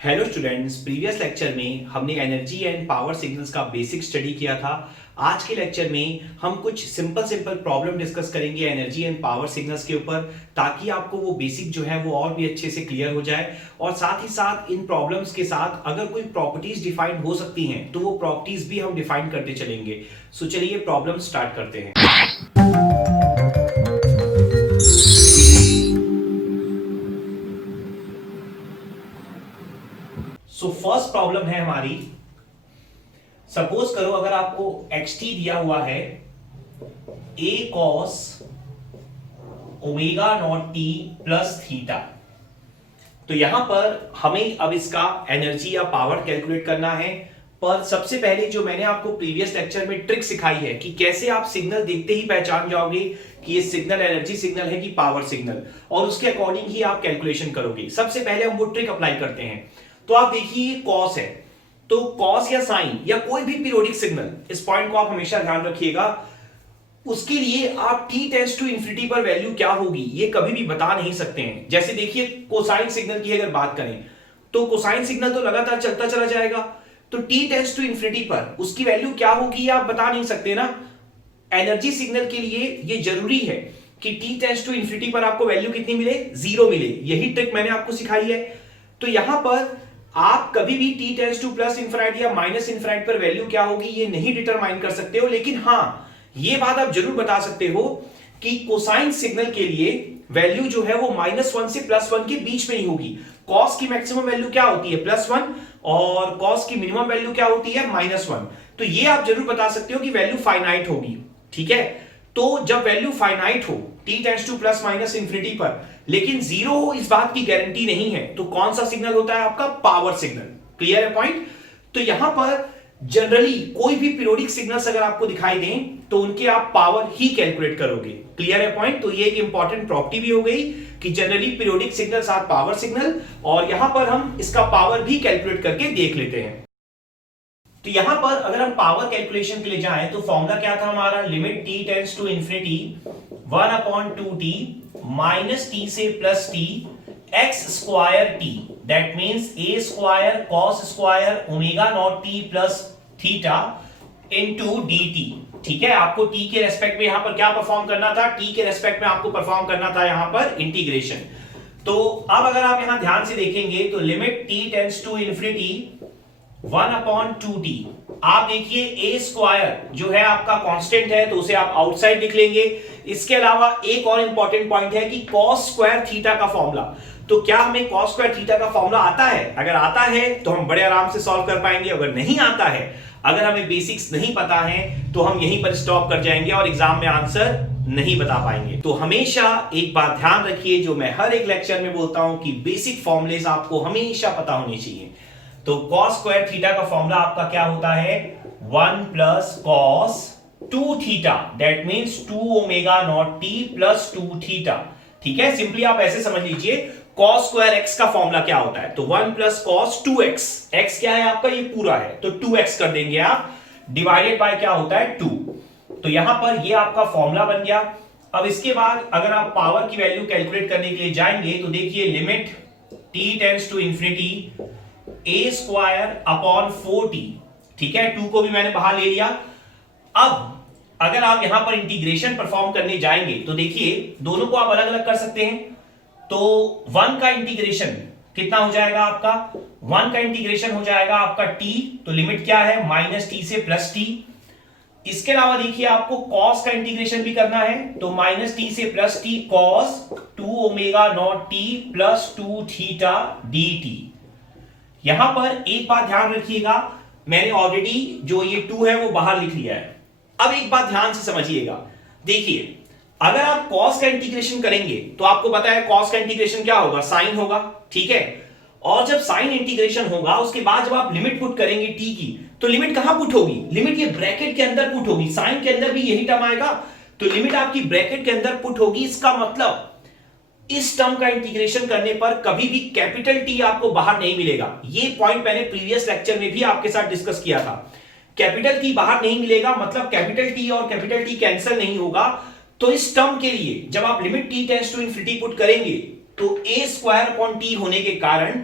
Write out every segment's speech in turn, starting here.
Hello students, previous lecture में हमने energy and power signals का बेसिक स्टडी किया था। आज के लेक्चर में हम कुछ सिंपल प्रॉब्लम डिस्कस करेंगे एनर्जी एंड पावर सिग्नल्स के ऊपर, ताकि आपको वो बेसिक जो है वो और भी अच्छे से क्लियर हो जाए। और साथ ही साथ इन प्रॉब्लम्स के साथ अगर कोई प्रॉपर्टीज डिफाइन हो सकती हैं तो वो प्रॉपर्टीज भी हम डिफाइन करते चलेंगे। सो चलिए प्रॉब्लम स्टार्ट करते हैं। सो फर्स्ट प्रॉब्लम है हमारी, सपोज करो अगर आपको xt दिया हुआ है a cos omega not t plus theta, तो यहां पर हमें अब इसका एनर्जी या पावर कैलकुलेट करना है। पर सबसे पहले जो मैंने आपको प्रीवियस लेक्चर में ट्रिक सिखाई है कि कैसे आप सिग्नल देखते ही पहचान जाओगे कि ये सिग्नल एनर्जी सिग्नल है कि पावर सिग्नल, और उसके अकॉर्डिंग ही आप कैलकुलेशन करोगे। सबसे पहले हम वो ट्रिक अप्लाई करते हैं। तो आप देखिए ये कॉस है, तो कॉस या साइन या कोई भी पीरियोडिक सिग्नल, इस पॉइंट को आप हमेशा ध्यान रखिएगा, उसके लिए आप t टेंड्स टू इंफिनिटी पर वैल्यू क्या होगी ये कभी भी बता नहीं सकते हैं। जैसे देखिए कोसाइन सिग्नल की अगर बात करें तो कोसाइन सिग्नल तो लगातार चलता चला जाएगा, तो t टेंड्स टू इंफिनिटी पर उसकी वैल्यू क्या होगी आप बता नहीं सकते ना। एनर्जी सिग्नल के लिए ये जरूरी है कि t टेंड्स टू इंफिनिटी पर आपको वैल्यू कितनी मिले, 0 मिले। यही ट्रिक मैंने आपको सिखाई है। तो यहां पर आप कभी भी t tends to plus infinity या माइनस इंफिनिटी पर वैल्यू क्या होगी ये नहीं डिटरमाइन कर सकते हो, लेकिन हां ये बात आप जरूर बता सकते हो कि कोसाइन सिग्नल के लिए वैल्यू जो है वो -1 से +1 के बीच में ही होगी। कॉस की मैक्सिमम वैल्यू क्या होती है, +1, और कॉस की मिनिमम वैल्यू क्या होती है, -1। तो ये आप जरूर बता सकते हो कि वैल्यू फाइनाइट होगी। ठीक है, तो जब वैल्यू फाइनाइट हो t tends to plus minus infinity पर, लेकिन 0 हो इस बात की गारंटी नहीं है, तो कौन सा सिग्नल होता है आपका, पावर सिग्नल। क्लियर है पॉइंट। तो यहां पर जनरली कोई भी पीरियोडिक सिग्नल्स अगर आपको दिखाई दें तो उनके आप पावर ही कैलकुलेट करोगे। क्लियर है पॉइंट। तो ये एक इंपॉर्टेंट प्रॉपर्टी भी हो गई कि generally periodic signals are power signal, और यहां पर हम इसका पावर भी कैलकुलेट करके देख लेते हैं। तो यहां पर अगर हम पावर कैलकुलेशन के लिए जाएं तो फॉर्मूला क्या था हमारा, limit t tends to infinity 1/2t minus t से plus t x square t, that means a square cos square omega not t plus theta into dt। ठीक है, आपको t के रेस्पेक्ट में यहां पर क्या परफॉर्म करना था, t के रेस्पेक्ट में आपको परफॉर्म करना था यहां पर इंटीग्रेशन। तो अब अगर आप यहां ध्यान से देखेंगे तो limit t tends to infinity 1/2t, आप देखिए a स्क्वायर जो है आपका कांस्टेंट है तो उसे आप आउटसाइड लिख लेंगे। इसके अलावा एक और इंपॉर्टेंट पॉइंट है कि cos स्क्वायर थीटा का फॉर्मूला, तो क्या हमें cos स्क्वायर थीटा का फॉर्मूला आता है, अगर आता है तो हम बड़े आराम से सॉल्व कर पाएंगे। अगर नहीं आता है, अगर हमें बेसिक्स नहीं पता है, तो हम यहीं पर स्टॉप कर जाएंगे और एग्जाम में आंसर नहीं बता पाएंगे। तो हमेशा एक बात ध्यान रखिए, जो मैं हर एक लेक्चर में बोलता हूं कि बेसिक फॉर्मूलेज आपको हमेशा पता होने चाहिए। तो cos स्क्वायर थीटा का फॉर्मूला आपका क्या होता है, 1 plus cos 2 theta, that means 2 omega not t plus 2 theta. ठीक है, सिंपली आप ऐसे समझ लीजिए cos स्क्वायर x का फॉर्मूला क्या होता है, तो 1 प्लस cos 2x, x क्या है आपका, ये पूरा है तो 2x कर देंगे आप, डिवाइडेड बाय क्या होता है 2। तो यहां पर ये आपका फॉर्मूला बन गया। अब इसके बाद अगर आप पावर की वैल्यू कैलकुलेट करने के लिए जाएंगे तो देखिए limit t tends to infinity a square upon 4t। ठीक है, 2 को भी मैंने बाहर ले लिया। अब अगर आप यहां पर इंटीग्रेशन परफॉर्म करने जाएंगे तो देखिए दोनों को आप अलग अलग कर सकते हैं। तो 1 का इंटीग्रेशन कितना हो जाएगा आपका, 1 का इंटीग्रेशन हो जाएगा आपका t, तो लिमिट क्या है, -t से +t। इसके अलावा देखिए आपको cos का इंटीग्रेशन भी करना है, तो -t से +t cos 2 omega not t plus 2 theta dt। यहां पर एक बात ध्यान रखिएगा, मैंने ऑलरेडी जो ये 2 है वो बाहर लिख लिया है। अब एक बात ध्यान से समझिएगा, देखिए अगर आप cos का इंटीग्रेशन करेंगे तो आपको पता है cos का इंटीग्रेशन क्या होगा, साइन होगा। ठीक है, और जब साइन इंटीग्रेशन होगा उसके बाद जब आप लिमिट पुट करेंगे t की, तो लिमिट कहां पुट होगी, लिमिट ये ब्रैकेट के अंदर पुट होगी। साइन के अंदर भी यही टर्म आएगा, तो लिमिट आपकी ब्रैकेट के अंदर पुट होगी। इसका मतलब इस टर्म का इंटीग्रेशन करने पर कभी भी कैपिटल T आपको बाहर नहीं मिलेगा। ये पॉइंट मैंने प्रीवियस लेक्चर में भी आपके साथ डिस्कस किया था। कैपिटल T बाहर नहीं मिलेगा मतलब कैपिटल T और कैपिटल T कैंसिल नहीं होगा। तो इस टर्म के लिए जब आप limit t tends to infinity put करेंगे तो a स्क्वायर अपॉन t होने के कारण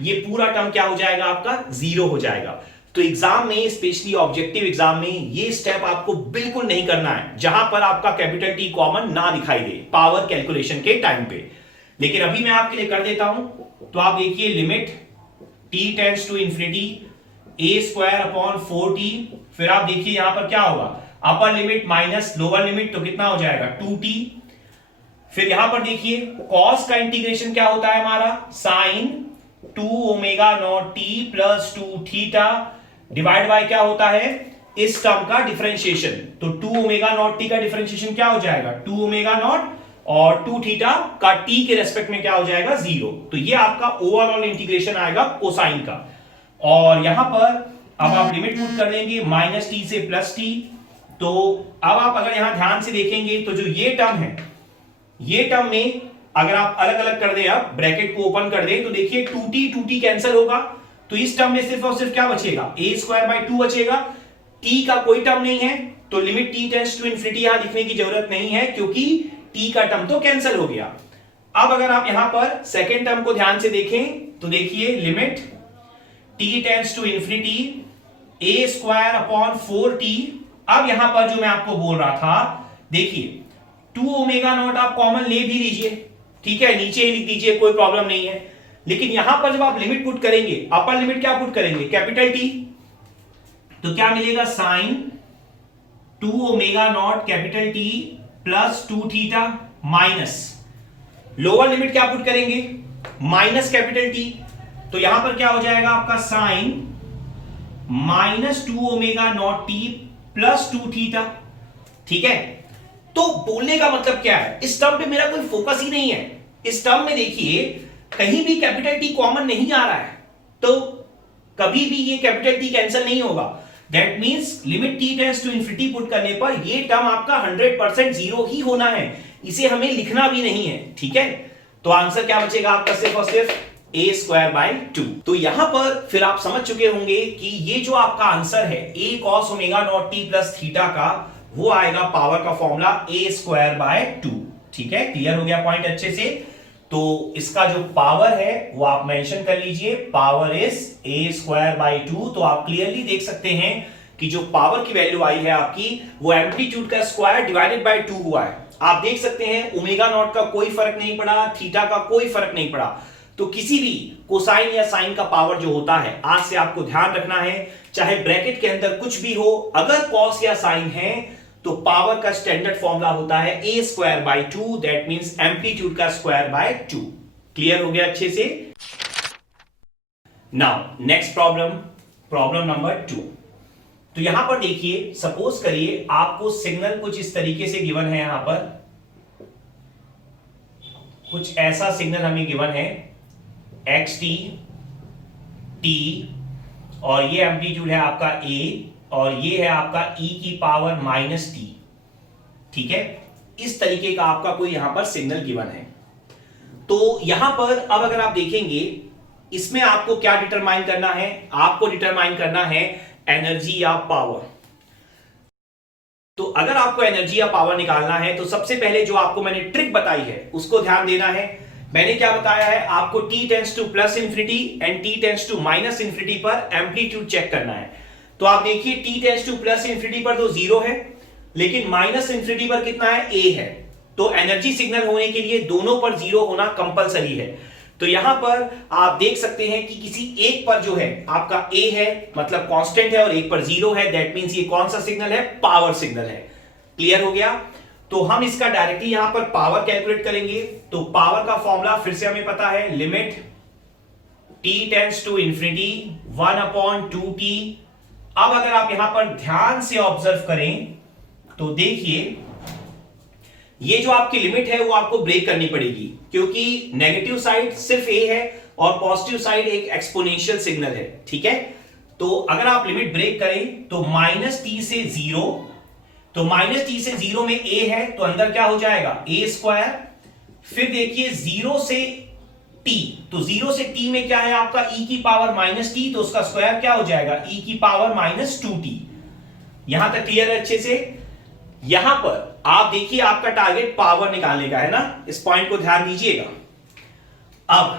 ये पूरा टर्म क्या हो जाएगा आपका, जीरो हो जाएगा। तो एग्जाम में, स्पेशली ऑब्जेक्टिव एग्जाम में, ये स्टेप आपको बिल्कुल नहीं करना है जहां पर आपका कैपिटल टी कॉमन ना दिखाई दे पावर कैलकुलेशन के टाइम पे। लेकिन अभी मैं आपके लिए कर देता हूं। तो आप देखिए limit T tends to infinity A square upon 4t, फिर आप देखिए यहां पर क्या होगा, upper limit minus lower limit, तो कितना हो जाएगा 2t। फिर यहां पर देखिए कॉस का इंटीग्रेशन क्या होता है हमारा, sine 2 omega not T plus 2 theta divide by क्या होता है, इस टर्म का डिफरेंशिएशन। तो 2 ओमेगा नॉट टी का डिफरेंशिएशन क्या हो जाएगा, 2 ओमेगा नॉट, और 2 थीटा का टी के रेस्पेक्ट में क्या हो जाएगा, 0। तो ये आपका ओवरऑल इंटीग्रेशन आएगा कोसाइन का। और यहां पर अब आप लिमिट पुट कर देंगे माइनस टी से प्लस टी। तो अब आप अगर यहां ध्यान से देखेंगे तो जो ये टर्म है, ये टर्म में अगर आप अलग अलग कर दें, आप ब्रैकेट को ओपन कर दें, तो देखिए 2t कैंसिल होगा। तो इस टर्म में सिर्फ और सिर्फ क्या बचेगा, a स्क्वायर बाय 2 बचेगा। t का कोई टर्म नहीं है, तो limit t tends to infinity यहां लिखने की जरूरत नहीं है, क्योंकि t का टर्म तो कैंसिल हो गया। अब अगर आप यहां पर सेकेंड टर्म को ध्यान से देखें, तो देखिए limit t tends to infinity a square upon 4t। अब यहां पर जो मैं आपको बोल रहा था, देखिए 2 ओमेगा नॉट आप कॉमन ले भी लीजिए, ठीक है, नीचे ही लिख दीजिए, कोई प्रॉब्लम नहीं है। लेकिन यहां पर जब आप लिमिट पुट करेंगे, अपर लिमिट क्या पुट करेंगे, कैपिटल टी, तो क्या मिलेगा, sine 2 omega not capital T plus 2 theta minus lower limit क्या पुट करेंगे, माइनस कैपिटल टी। तो यहां पर क्या हो जाएगा आपका sine minus 2 omega not T plus 2 theta, ठीक है। तो बोलने का मतलब क्या है, इस टर्म पे मेरा कोई फोकस ही नहीं है। इस टर्म में देखिए कहीं भी कैपिटल टी कॉमन नहीं आ रहा है, तो कभी भी ये कैपिटल टी कैंसिल नहीं होगा। That means limit T tends to infinity put करने पर ये टर्म आपका 100% जीरो ही होना है, इसे हमें लिखना भी नहीं है, ठीक है। तो आंसर क्या बचेगा आपका, सिर्फ और सिर्फ a स्क्वायर बाय 2। तो यहां पर फिर आप समझ चुके होंगे कि ये जो आपका आंसर है a cos omega not t plus theta का, वो आएगा पावर का फॉर्मूला a स्क्वायर बाय 2, ठीक है। क्लियर हो गया पॉइंट अच्छे से। तो इसका जो पावर है वो आप मेंशन कर लीजिए, power is a square by 2। तो आप क्लियरली देख सकते हैं कि जो पावर की वैल्यू आई है आपकी, वो एम्पलीट्यूड का स्क्वायर डिवाइडेड बाय 2 हुआ है। आप देख सकते हैं ओमेगा नॉट का कोई फर्क नहीं पड़ा, थीटा का कोई फर्क नहीं पड़ा। तो किसी भी कोसाइन या साइन का पावर जो होता है, आज से आपको ध्यान रखना है, चाहे ब्रैकेट के अंदर कुछ भी हो, अगर कॉस या साइन है तो पावर का स्टैंडर्ड फॉर्मूला होता है a square by 2, that means amplitude का स्क्वायर बाय 2। क्लियर हो गया अच्छे से। Now next problem, problem number 2। तो यहां पर देखिए, सपोज करिए आपको सिग्नल कुछ इस तरीके से गिवन है, यहां पर कुछ ऐसा सिग्नल हमें गिवन है xt t, और ये एम्पलीट्यूड है आपका a, और ये है आपका e की पावर माइनस टी, ठीक है। इस तरीके का आपका कोई यहां पर सिग्नल गिवन है। तो यहां पर अब अगर आप देखेंगे, इसमें आपको क्या डिटरमाइन करना है, आपको डिटरमाइन करना है एनर्जी या पावर। तो अगर आपको एनर्जी या पावर निकालना है, तो सबसे पहले जो आपको मैंने ट्रिक बताई है उसको ध्यान देना है। मैंने क्या बताया है आपको, t tends to plus infinity and t tends to minus infinity पर एम्पलीट्यूड चेक करना है। तो आप देखिए t tends to plus infinity पर तो 0 है, लेकिन माइनस इंफिनिटी पर कितना है, a है। तो एनर्जी सिग्नल होने के लिए दोनों पर 0 होना कंपलसरी है। तो यहां पर आप देख सकते हैं कि किसी एक पर जो है आपका a है, मतलब कांस्टेंट है, और एक पर 0 है, दैट मींस ये कौन सा सिग्नल है, पावर सिग्नल है। क्लियर हो गया। तो हम इसका डायरेक्टली यहां पर पावर कैलकुलेट करेंगे। तो पावर का फॉर्मूला फिर से हमें पता है, limit t tends to infinity 1/2t। अब अगर आप यहां पर ध्यान से ऑब्जर्व करें तो देखिए, ये जो आपकी लिमिट है वो आपको ब्रेक करनी पड़ेगी, क्योंकि नेगेटिव साइड सिर्फ a है और पॉजिटिव साइड एक एक्सपोनेंशियल सिग्नल है, ठीक है। तो अगर आप लिमिट ब्रेक करें तो माइनस टी से 0, तो माइनस टी से 0 में a है, तो अंदर क्या हो जाएगा, a स्क्वायर। फिर देखिए 0 से t, तो 0 से t में क्या है आपका e की पावर माइनस टी, तो उसका स्क्वायर क्या हो जाएगा, e की पावर माइनस 2t। यहां तक क्लियर है अच्छे से। यहां पर आप देखिए आपका टारगेट पावर निकालने का है ना, इस पॉइंट को ध्यान दीजिएगा। अब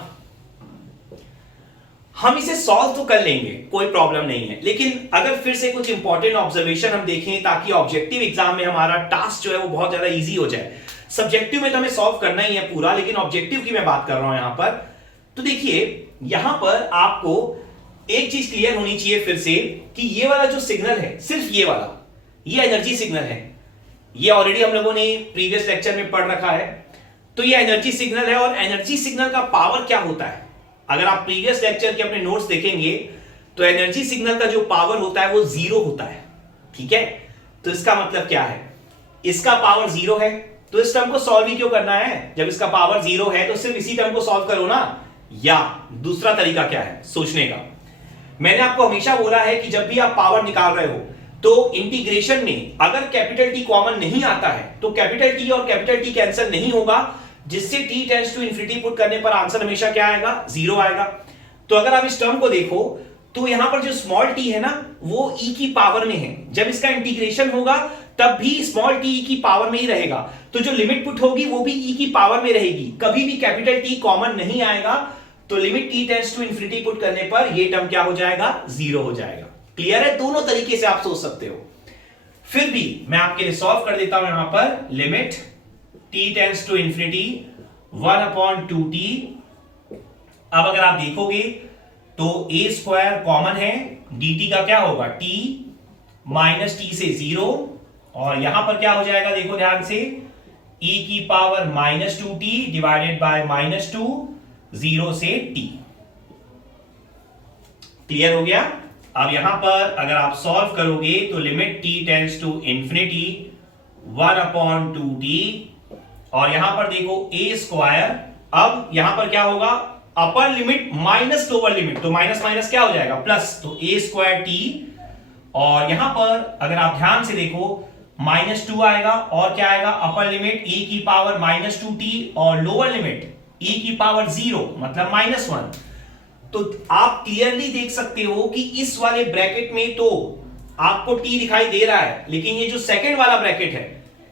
हम इसे सॉल्व तो कर लेंगे, कोई प्रॉब्लम नहीं है, लेकिन अगर फिर से कुछ इंपॉर्टेंट ऑब्जर्वेशन हम देखें ताकि ऑब्जेक्टिव एग्जाम में हमारा टास्क जो है वो बहुत ज्यादा इजी हो जाए। सब्जेक्टिव में तो हमें सॉल्व करना ही है पूरा, लेकिन ऑब्जेक्टिव की मैं बात कर रहा हूं यहां पर। तो देखिए यहां पर आपको एक चीज क्लियर होनी चाहिए फिर से कि ये वाला जो सिग्नल है, सिर्फ ये वाला, ये एनर्जी सिग्नल है। ये ऑलरेडी हम लोगों ने प्रीवियस लेक्चर में पढ़ रखा है। तो ये एनर्जी सिग्नल है और एनर्जी सिग्नल का पावर क्या होता है, अगर आप प्रीवियस लेक्चर के अपने नोट्स देखेंगे तो एनर्जी सिग्नल का जो पावर होता है वो 0 होता है। ठीक है, तो इसका मतलब क्या है, इसका पावर 0 है, तो इस टर्म को सॉल्व ही क्यों करना है, जब इसका पावर 0 है तो सिर्फ इसी टर्म को सॉल्व करो ना। या दूसरा तरीका क्या है सोचने का, मैंने आपको हमेशा बोला है कि जब भी आप पावर निकाल रहे हो तो इंटीग्रेशन में अगर कैपिटल टी कॉमन नहीं आता है तो कैपिटल टी और कैपिटल टी कैंसिल नहीं होगा, जिससे t tends to infinity put करने पर आंसर हमेशा क्या आएगा, 0 आएगा। तो अगर आप इस टर्म को देखो तो यहां पर जो स्मॉल t है ना वो e की पावर में है, जब इसका इंटीग्रेशन होगा तब भी स्मॉल t e की पावर में ही रहेगा, तो जो लिमिट पुट होगी वो भी e की पावर में रहेगी, कभी भी कैपिटल T कॉमन नहीं आएगा। तो limit t tends to infinity put करने पर ये टर्म क्या हो जाएगा, 0 हो जाएगा। क्लियर है, दोनों तरीके से आप सोच सकते हो। फिर भी मैं आपके लिए सॉल्व कर देता हूं यहां पर, limit t tends to infinity 1/2t। अब अगर आप देखोगे तो a स्क्वायर कॉमन है, dt का क्या होगा, t माइनस t से 0, और यहां पर क्या हो जाएगा देखो ध्यान से, e की पावर -2t डिवाइडेड बाय -2, 0 से t। क्लियर हो गया। अब यहां पर अगर आप सॉल्व करोगे तो limit t tends to infinity 1/2t, और यहां पर देखो a स्क्वायर, अब यहां पर क्या होगा, upper limit minus lower limit, तो माइनस माइनस क्या हो जाएगा, प्लस, तो a स्क्वायर t, और यहां पर अगर आप ध्यान से देखो -2 आएगा, और क्या आएगा, अपर लिमिट e की पावर -2t और लोअर लिमिट e की पावर 0 मतलब -1। तो आप क्लियरली देख सकते हो कि इस वाले ब्रैकेट में तो आपको t दिखाई दे रहा है, लेकिन ये जो सेकंड वाला ब्रैकेट है,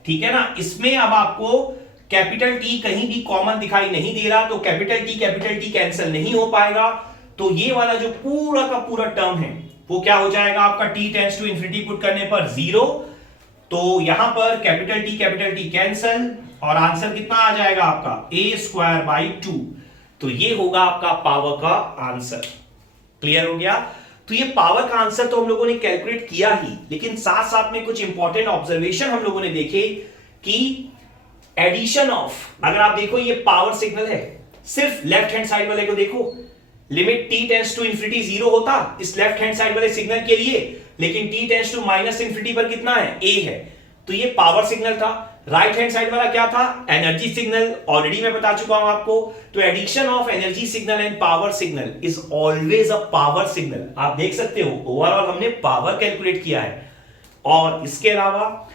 ठीक है ना, इसमें अब आपको कैपिटल T कहीं भी कॉमन दिखाई नहीं दे रहा, तो कैपिटल T कैंसिल नहीं हो पाएगा। तो ये वाला जो पूरा का पूरा टर्म है वो क्या हो जाएगा आपका, t tends to infinity put करने पर 0। तो यहां पर कैपिटल T कैंसिल, और आंसर कितना आ जाएगा आपका, a स्क्वायर बाई 2। तो ये होगा आपका पावर का आंसर। क्लियर हो गया। तो ये पावर का आंसर तो हम लोगों ने कैलकुलेट किया ही, लेकिन साथ साथ में कुछ इंपॉर्टेंट ऑब्जर्वेशन हम लोगों ने देखे कि एडिशन ऑफ, अगर आप देखो ये पावर सिग्नल है, सिर्फ लेफ्ट हैंड साइड वाले को देखो, limit t tends to infinity 0 होता इस लेफ्ट हैंड साइड वाले सिग्नल के लिए, लेकिन t tends to minus infinity पर कितना है, a है, तो ये पावर सिग्नल था। राइट हैंड साइड वाला क्या था, एनर्जी सिग्नल, ऑलरेडी मैं बता चुका हूं आपको। तो addition of energy signal and power signal is always a power signal. आप देख सकते हो ओवरऑल हमने पावर कैलकुलेट किया है, और इसके अलावा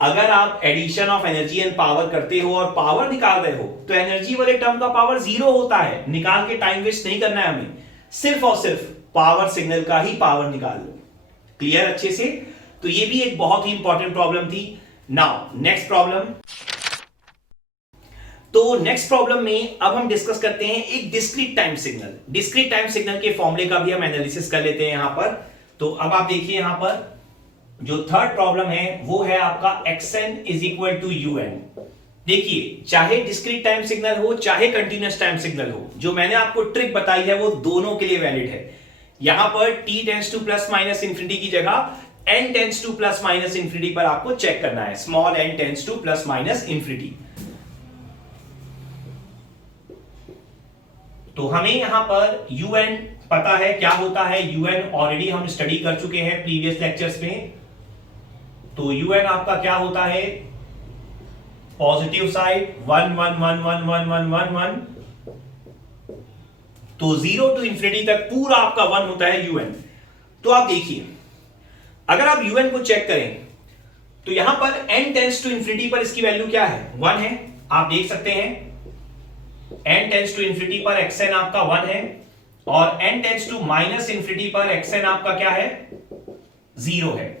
अगर आप addition of energy and power करते हो और पावर निकाल रहे हो तो एनर्जी वाले टर्म का पावर 0 होता है, निकाल के टाइम वेस्ट नहीं करना है हमें, सिर्फ और सिर्फ पावर सिग्नल का ही पावर निकाल लो। क्लियर अच्छे से। तो ये भी एक बहुत ही इंपॉर्टेंट प्रॉब्लम थी। Now next problem. तो नेक्स्ट प्रॉब्लम में अब हम डिस्कस करते हैं एक discrete time signal. Discrete time signal के फॉर्मूले का भी हम एनालिसिस कर लेते हैं यहां पर। तो अब आप देखिए यहां पर जो थर्ड प्रॉब्लम है वो है आपका xn is equal to un। देखिए चाहे डिस्क्रीट टाइम सिग्नल हो चाहे कंटीन्यूअस टाइम सिग्नल हो, जो मैंने आपको ट्रिक बताई है वो दोनों के लिए वैलिड है। यहां पर t tends to plus minus infinity की जगह n tends to plus minus infinity पर आपको चेक करना है, small n tends to plus minus infinity. तो हमें यहां पर un पता है क्या होता है, un ऑलरेडी हम स्टडी कर चुके हैं प्रीवियस लेक्चर्स में। तो un आपका क्या होता है, पॉजिटिव साइड 1 1 1 1 1 1 1 1, तो 0 टू इंफिनिटी तक पूरा आपका 1 होता है un। तो आप देखिए अगर आप un को चेक करें तो यहां पर n टेंड्स टू इंफिनिटी पर इसकी वैल्यू क्या है, 1 है। आप देख सकते हैं n टेंड्स टू इंफिनिटी पर xn आपका 1 है, और n tends to minus infinity पर xn आपका क्या है, 0 है।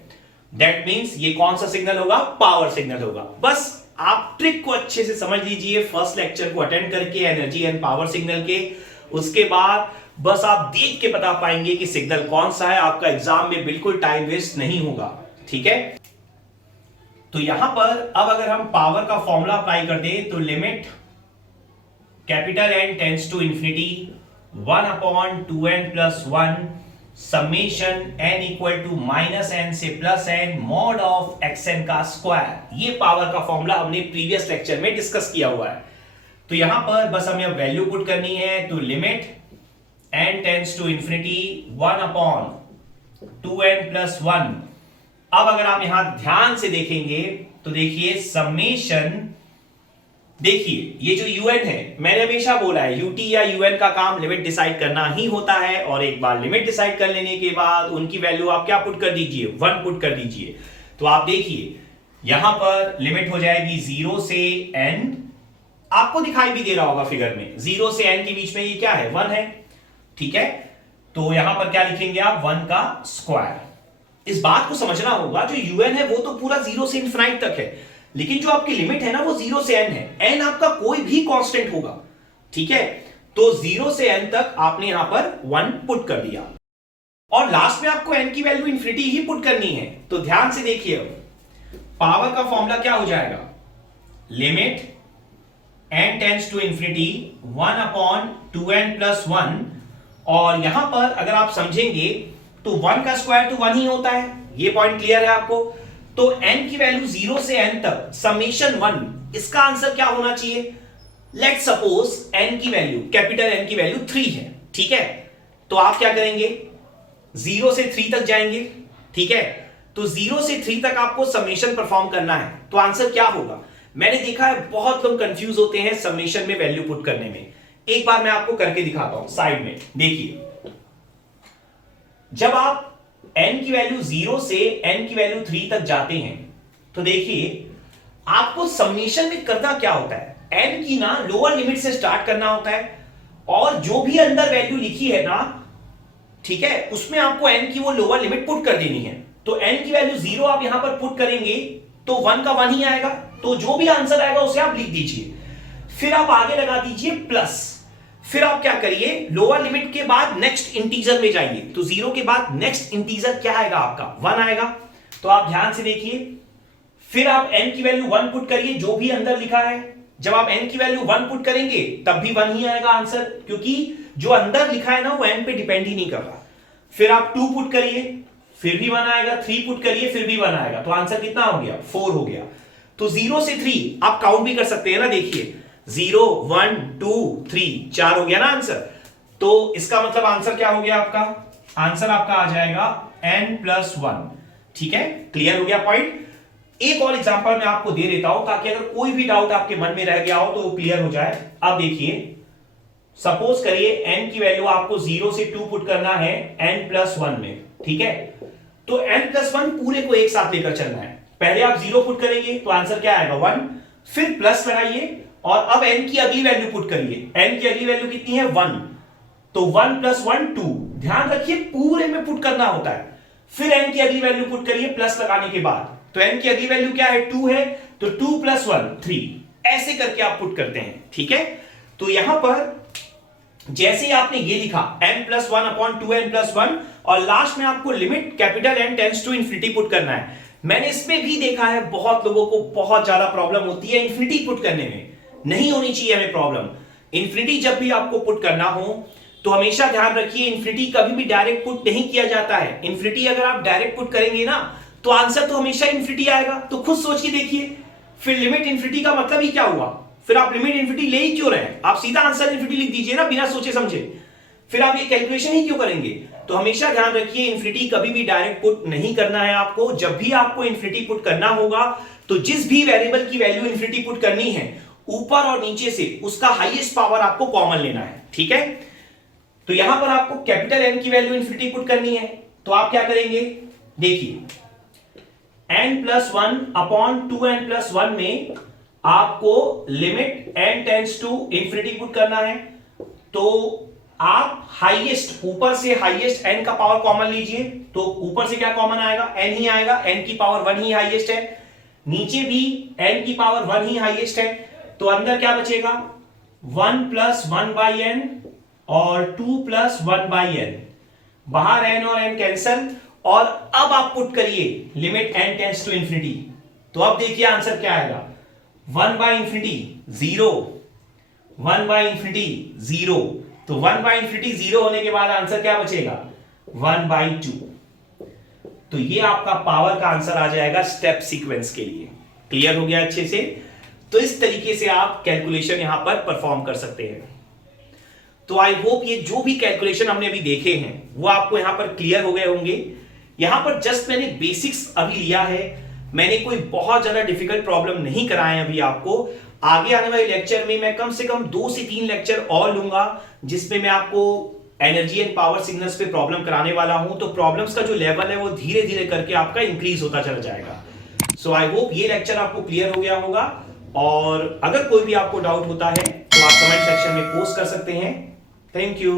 दैट मींस ये कौन सा सिग्नल होगा, पावर सिग्नल होगा। बस आप ट्रिक को अच्छे से समझ लीजिए, फर्स्ट लेक्चर को अटेंड करके एनर्जी एंड पावर सिग्नल के, उसके बाद बस आप देख के बता पाएंगे कि सिग्नल कौन सा है। आपका एग्जाम में बिल्कुल टाइम वेस्ट नहीं होगा, ठीक है। तो यहां पर अब अगर हम पावर का फॉर्मूला अप्लाई कर दें तो limit capital N tends to infinity 1/2n + 1 summation n equal to -n से +n मॉड ऑफ xn का स्क्वायर। ये पावर का फॉर्मूला हमने प्रीवियस लेक्चर में डिस्कस किया हुआ है। तो यहां पर बस हमें अब वैल्यू पुट करनी है। तो limit n tends to infinity 1/2n + 1। अब अगर आप यहां ध्यान से देखेंगे तो देखिए समेशन, देखिए ये जो un है, मैंने हमेशा बोला है ut या un का काम लिमिट डिसाइड करना ही होता है। और एक बार लिमिट डिसाइड कर लेने के बाद उनकी वैल्यू आप क्या पुट कर दीजिए, 1 पुट कर दीजिए। तो आप देखिए यहां पर लिमिट हो जाएगी 0 से n, आपको दिखाई भी दे रहा होगा फिगर में, 0 से n के बीच में ये क्या है, 1 है, ठीक है। तो यहां पर क्या लिखेंगे आप, 1 का स्क्वायर। इस बात को समझना होगा जो un है वो तो पूरा 0 से इनफिनाइट तक है, लेकिन जो आपकी लिमिट है ना वो 0 से n है। n आपका कोई भी कांस्टेंट होगा, ठीक है। तो 0 से n तक आपने यहां पर 1 पुट कर दिया और लास्ट में आपको n की वैल्यू इंफिनिटी ही पुट करनी है। तो ध्यान से देखिए, पावर का फॉर्मूला क्या हो जाएगा, limit n tends to infinity 1/2n + 1। और यहां पर अगर आप समझेंगे तो 1 का स्क्वायर तो 1 ही होता है, ये पॉइंट क्लियर है आपको। तो n की वैल्यू 0 से n तक समेशन 1, इसका आंसर क्या होना चाहिए, लेट सपोज n की वैल्यू, कैपिटल N की वैल्यू 3 है, ठीक है। तो आप क्या करेंगे, 0 से 3 तक जाएंगे, ठीक है। तो 0 से 3 तक आपको समेशन परफॉर्म करना है। तो आंसर क्या होगा, मैंने देखा है बहुत लोग कंफ्यूज होते हैं समेशन में वैल्यू पुट करने में। एक बार मैं आपको करके दिखाता हूं साइड में, देखिए जब आप n की वैल्यू 0 से n की वैल्यू 3 तक जाते हैं तो देखिए आपको समेशन में करना क्या होता है, n की ना लोअर लिमिट से स्टार्ट करना होता है और जो भी अंदर वैल्यू लिखी है ना, ठीक है, उसमें आपको n की वो लोअर लिमिट पुट कर देनी है। तो n की वैल्यू 0 आप यहां पर पुट करेंगे तो 1 का 1 ही आएगा, तो जो भी आंसर आएगा उसे आप लिख दीजिए। फिर आप आगे लगा दीजिए प्लस, फिर आप क्या करिए, लोअर लिमिट के बाद नेक्स्ट इंटीजर में जाइए। तो 0 के बाद नेक्स्ट इंटीजर क्या आएगा आपका, 1 आएगा। तो आप ध्यान से देखिए, फिर आप n की वैल्यू 1 पुट करिए जो भी अंदर लिखा है। जब आप n की वैल्यू 1 पुट करेंगे तब भी 1 ही आएगा आंसर, क्योंकि जो अंदर लिखा है ना वो n पे डिपेंड ही नहीं कर रहा। फिर आप 2 पुट करिए, फिर भी 1 आएगा, 3 पुट करिए, फिर भी 1 आएगा। तो आंसर कितना हो गया, 4 हो गया। तो 0 से 3 आप काउंट भी कर सकते हैं ना, देखिए 0 1 2 3 4 हो गया ना आंसर। तो इसका मतलब आंसर क्या हो गया आपका, आंसर आपका आ जाएगा n + 1, ठीक है। क्लियर हो गया पॉइंट। एक और एग्जांपल मैं आपको दे देता हूं ताकि अगर कोई भी डाउट आपके मन में रह गया हो तो वो क्लियर हो जाए। अब देखिए सपोज करिए n की वैल्यू आपको 0 से 2 पुट करना है n + 1 में, ठीक है। तो n + 1 पूरे को एक साथ लेकर चलना है। पहले आप 0 पुट करेंगे तो आंसर क्या आएगा, 1, फिर प्लस लगाइए और अब n की अगली वैल्यू पुट करिए। n की अगली वैल्यू कितनी है, 1, तो 1 + 1 2। ध्यान रखिए पूरे में पुट करना होता है। फिर n की अगली वैल्यू पुट करिए प्लस लगाने के बाद। तो n की अगली वैल्यू क्या है, 2 है, तो 2 + 1 3। ऐसे करके आप पुट करते हैं, ठीक है। तो यहां पर जैसे ही आपने ये लिखा n + 1/2n + 1 और लास्ट में आपको limit capital N tends to infinity put करना है। मैंने इसमें भी देखा है बहुत लोगों को बहुत ज्यादा प्रॉब्लम होती है इंफिनिटी पुट करने में। नहीं होनी चाहिए हमें प्रॉब्लम। इंफिनिटी जब भी आपको पुट करना हो तो हमेशा ध्यान रखिए इंफिनिटी कभी भी डायरेक्ट पुट नहीं किया जाता है। इंफिनिटी अगर आप डायरेक्ट पुट करेंगे ना तो आंसर तो हमेशा इंफिनिटी आएगा। तो खुद सोच के देखिए, फिर लिमिट इंफिनिटी का मतलब ही क्या हुआ, फिर आप लिमिट इंफिनिटी ले ही क्यों रहे हैं, आप सीधा आंसर इंफिनिटी लिख दीजिए ना बिना सोचे समझे। फिर आप ये कैलकुलेशन ही क्यों करेंगे। तो हमेशा ध्यान रखिए इंफिनिटी कभी भी डायरेक्ट पुट नहीं करना है आपको। जब भी आपको इंफिनिटी पुट करना होगा तो जिस भी वेरिएबल की वैल्यू इंफिनिटी पुट करनी है ऊपर और नीचे से उसका हाईएस्ट पावर आपको कॉमन लेना है, ठीक है। तो यहां पर आपको कैपिटल N की वैल्यू इंफिनिटी पुट करनी है। तो आप क्या करेंगे, देखिए n + 1/2n + 1 में आपको limit n tends to infinity put करना है। तो आप हाईएस्ट, ऊपर से हाईएस्ट n का पावर कॉमन लीजिए। तो ऊपर से क्या कॉमन आएगा, n ही आएगा, n की पावर 1 ही हाईएस्ट है। नीचे भी n की पावर 1 ही हाईएस्ट है। तो अंदर क्या बचेगा, 1 + 1/n और 2 प्लस 1/n, बाहर n और n कैंसल, और अब आप पुट करिए limit n tends to infinity, तो अब देखिए आंसर क्या आएगा, 1/इंफिनिटी 0, 1/इंफिनिटी 0, तो 1/इंफिनिटी 0 होने के बाद आंसर क्या बचेगा, 1/2। तो ये आपका पावर का आंसर आ जाएगा स्टेप सीक्वेंस के लिए। क्लियर हो गया अच्छे से? तो इस तरीके से आप कैलकुलेशन यहां पर परफॉर्म कर सकते हैं। तो आई होप ये जो भी कैलकुलेशन हमने अभी देखे हैं वो आपको यहां पर क्लियर हो गए होंगे। यहां पर जस्ट मैंने बेसिक्स अभी लिया है, मैंने कोई बहुत ज्यादा डिफिकल्ट प्रॉब्लम नहीं कराए अभी आपको। आगे आने वाले लेक्चर में मैं कम से कम 2 से 3 लेक्चर और लूंगा जिसमें मैं आपको एनर्जी एंड पावर सिग्नल्स पे प्रॉब्लम कराने वाला हूं। तो प्रॉब्लम्स का जो लेवल है वो धीरे धीरे करके आपका इंक्रीज होता चला जाएगा। सो आई होप ये लेक्चर आपको क्लियर हो गया होगा, और अगर कोई भी आपको डाउट होता है तो आप कमेंट सेक्शन में पोस्ट कर सकते हैं। Thank you.